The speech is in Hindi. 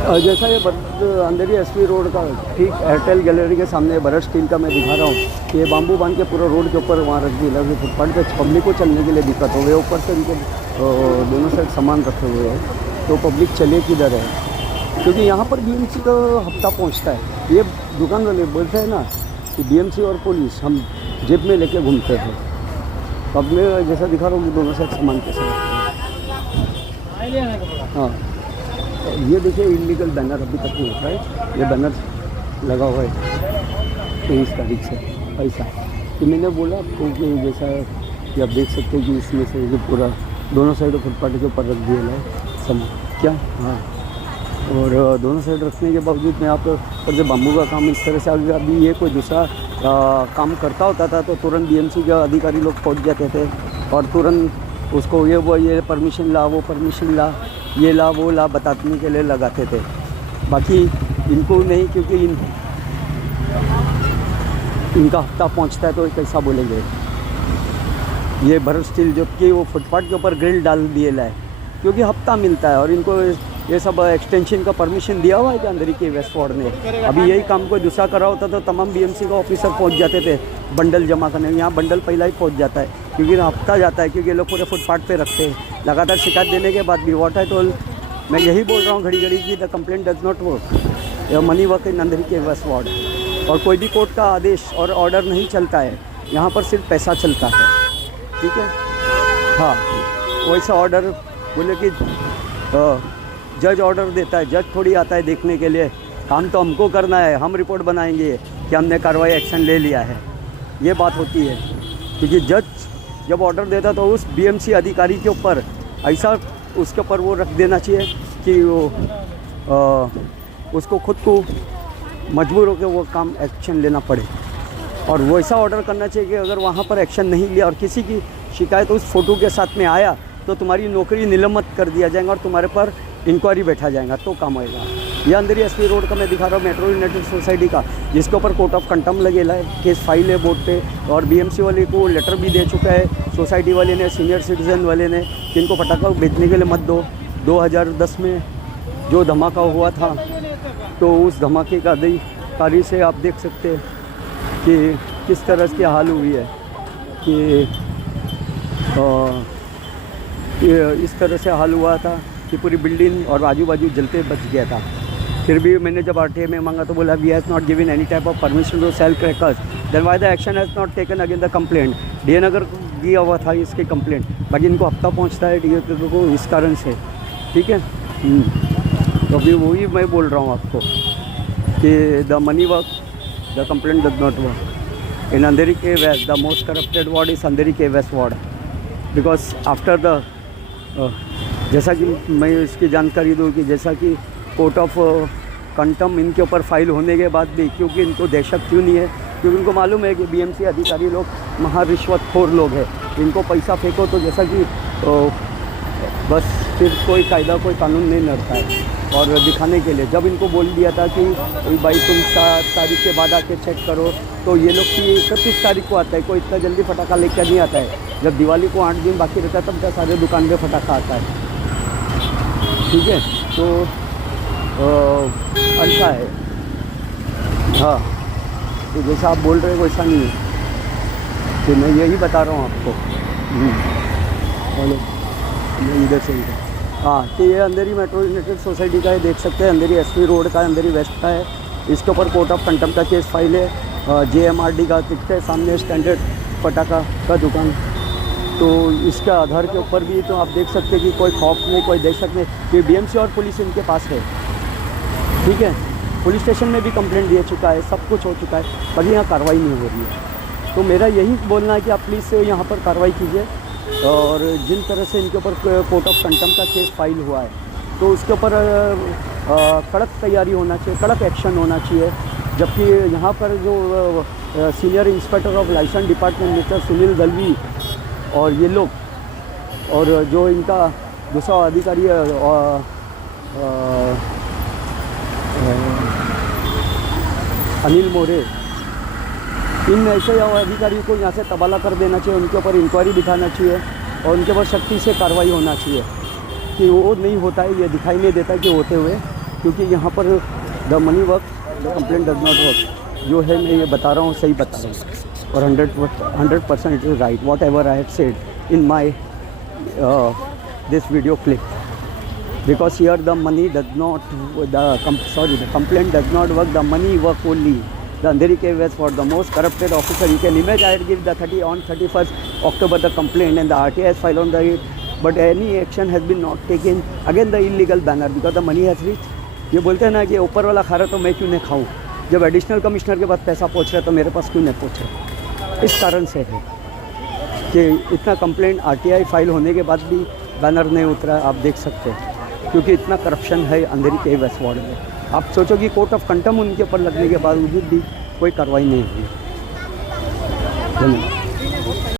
जैसा ये अंधेरी एसपी रोड का ठीक एयरटेल गैलरी के सामने भरत स्टील का मैं दिखा रहा हूँ कि ये बाम्बू बांध के पूरा रोड के ऊपर वहाँ रख दिया है। फुटपाथ पे पब्लिक को चलने के लिए दिक्कत हो गई, ऊपर से इनको दोनों साइड सामान रखे हुए हैं, तो पब्लिक चले किधर है? क्योंकि यहाँ पर बीएमसी का हफ्ता पहुँचता है। ये दुकान वाले बोलते हैं ना कि बीएमसी और पुलिस हम जेब में लेके घूमते हैं। अब मैं जैसा दिखा रहा हूँ कि दोनों साइड सामान कैसे रखते हैं। हाँ, ये देखिए इलीगल बैनर अभी तक नहीं उठा है। ये बैनर लगा हुआ है 23 तारीख से ऐसा। तो मैंने बोला आपको कि जैसा कि आप देख सकते हैं कि इसमें से जो पूरा दोनों साइड फुटपाथ के ऊपर रख दिया है सामान क्या। हाँ, और दोनों साइड रखने के बावजूद में आप पर जो बाम्बू का काम इस तरह से अभी ये कोई दूसरा काम करता होता था तो तुरंत बीएमसी के अधिकारी लोग पहुंच जाते थे और तुरंत उसको ये परमिशन ला, वो परमिशन ला, ये ला वो ला बताने के लिए लगाते थे। बाकी इनको नहीं, क्योंकि इनका हफ्ता पहुंचता है तो कैसा बोलेंगे। ये भरत स्टील जो कि वो फुटपाथ के ऊपर ग्रिल डाल दिए है क्योंकि हफ्ता मिलता है और इनको ये सब एक्सटेंशन का परमिशन दिया हुआ है कि अंदर के वेस्ट वार्ड ने। अभी यही काम कोई दूसरा कर रहा होता तो तमाम बीएमसी का ऑफिसर पहुंच जाते थे बंडल जमा करने। यहाँ बंडल पहला ही पहुंच जाता है क्योंकि हफ्ता जाता है, क्योंकि ये लोग पूरे फुटपाथ पे रखते हैं। लगातार शिकायत देने के बाद भी व्हाट आई टोल्ड, मैं यही बोल रहा हूँ घड़ी घड़ी की the complaint does not work, money work in अंदर के वेस्ट वार्ड। और कोई भी कोर्ट का आदेश और ऑर्डर नहीं चलता है, यहाँ पर सिर्फ पैसा चलता है। ठीक है, हाँ, वैसा ऑर्डर बोले कि जज ऑर्डर देता है, जज थोड़ी आता है देखने के लिए। काम तो हमको करना है, हम रिपोर्ट बनाएंगे कि हमने कार्रवाई एक्शन ले लिया है, ये बात होती है। क्योंकि जज जब ऑर्डर देता तो उस बीएमसी अधिकारी के ऊपर ऐसा उसके ऊपर वो रख देना चाहिए कि वो उसको खुद को मजबूर होकर वो काम एक्शन लेना पड़े। और वैसा ऑर्डर करना चाहिए कि अगर वहाँ पर एक्शन नहीं लिया और किसी की शिकायत उस फ़ोटो के साथ में आया तो तुम्हारी नौकरी निलंबित कर दिया जाएगा और तुम्हारे पर इंक्वायरी बैठा जाएगा तो काम होएगा। ये अंधेरी एसपी रोड का मैं दिखा रहा हूँ मेट्रो यूनाइटेड सोसाइटी का, जिसके ऊपर कोर्ट ऑफ कंटेम्प्ट लगेला है, केस फाइल है बोर्ड पे। और बीएमसी वाले को लेटर भी दे चुका है सोसाइटी वाले ने, सीनियर सिटीजन वाले ने, कि इनको पटाखा बेचने के लिए मत दो। 2010 में जो धमाका हुआ था तो उस धमाके का अधिकारी से आप देख सकते हैं कि किस तरह की हाल हुई है कि इस तरह से हाल हुआ था कि पूरी बिल्डिंग और आजू बाजू जलते बच गया था। फिर भी मैंने जब आरटीआई में मांगा तो बोला we has not given any type of permission to sell crackers, then why the action has not taken again the complaint. D N Nagar दिया हुआ था इसकी कंप्लेंट, बाकी इनको हफ्ता पहुंचता है डीएन को इस कारण से। ठीक है, तो अभी वही मैं बोल रहा हूँ आपको कि the money work, the complaint does not work in Andheri के west. The most corrupted ward is Andheri के west ward because after the जैसा कि मैं इसकी जानकारी दूँ कि जैसा कि कोर्ट ऑफ कंटेम्प्ट इनके ऊपर फाइल होने के बाद भी, क्योंकि इनको दहशत क्यों नहीं है, क्योंकि उनको मालूम है कि बीएमसी अधिकारी लोग महा रिश्वतखोर लोग हैं। इनको पैसा फेंको तो जैसा कि बस फिर कोई कायदा कोई कानून नहीं लड़ता है। और दिखाने के लिए जब इनको बोल दिया था कि भाई तुम 7 तारीख के बाद आके चेक करो, तो ये लोग कि 31 तारीख को आता है, कोई इतना जल्दी फटाखा लेकर नहीं आता है। जब दिवाली को 8 दिन बाकी रहता है तब क्या सारे दुकान पे फटाखा आता है। ठीक है, तो अच्छा है। हाँ, तो जैसा आप बोल रहे हो वैसा नहीं है, तो मैं यही बता रहा हूँ आपको। बोलो, मैं इधर से इधर। हाँ, तो ये अंधेरी मेट्रो यूनाइटेड सोसाइटी का है, देख सकते हैं अंधेरी एसपी रोड का, अंधेरी वेस्ट का है। इसके ऊपर कोर्ट ऑफ कंटेम्प्ट का केस फाइल है। जेएमआरडी का दिखता है सामने स्टैंडर्ड पटाखा का दुकान। तो इसके आधार के ऊपर भी तो आप देख सकते हैं कि कोई खौफ नहीं, कोई दहशत नहीं, कि बीएमसी और पुलिस इनके पास है। ठीक है, पुलिस स्टेशन में भी कंप्लेंट दे चुका है, सब कुछ हो चुका है, बाकी यहाँ कार्रवाई नहीं हो रही है। तो मेरा यही बोलना है कि आप प्लीज़ यहाँ पर कार्रवाई कीजिए। और जिन तरह से इनके ऊपर कोर्ट ऑफ कंटेम्प्ट का केस फाइल हुआ है तो उसके ऊपर कड़क तैयारी होना चाहिए, कड़क एक्शन होना चाहिए। जबकि यहाँ पर जो senior inspector of licence department mister Sunil Dalvi और ये लोग और जो इनका दूसरा अधिकारी अनिल मोरे, इन ऐसे अधिकारी को यहाँ से तबाला कर देना चाहिए, उनके ऊपर इंक्वायरी बिठाना चाहिए और उनके ऊपर सख्ती से कार्रवाई होना चाहिए। कि वो नहीं होता है, ये दिखाई नहीं देता कि होते हुए, क्योंकि यहाँ पर the money work the complaint does not work, जो है मैं ये बता रहा हूँ सही बता रहा हूँ और 100% it is right what ever I had said in my this video clip, because here the money does not, the complaint does not work, the money work only. The Andheri KVS for the most corrupted officer. You can imagine I had given the 31st October the complaint and the RTI has filed on the, but any action has been not taken. Again the illegal banner because the money has reached. ये बोलते हैं ना कि ऊपर वाला खा रहा तो मैं क्यों नहीं खाऊं, जब एडिशनल कमिश्नर के पास पैसा पहुंच रहा है तो मेरे पास क्यों नहीं पहुंच रहा। इस कारण से है कि इतना कंप्लेंट RTI फाइल होने के बाद भी बैनर नहीं उतरा, आप देख सकते हैं, क्योंकि इतना करप्शन है अंधेरी KVS वार्ड में। आप सोचो कि कोर्ट ऑफ कंटेम्प्ट उनके ऊपर लगने के बावजूद भी कोई कार्रवाई नहीं हुई। धन्यवाद।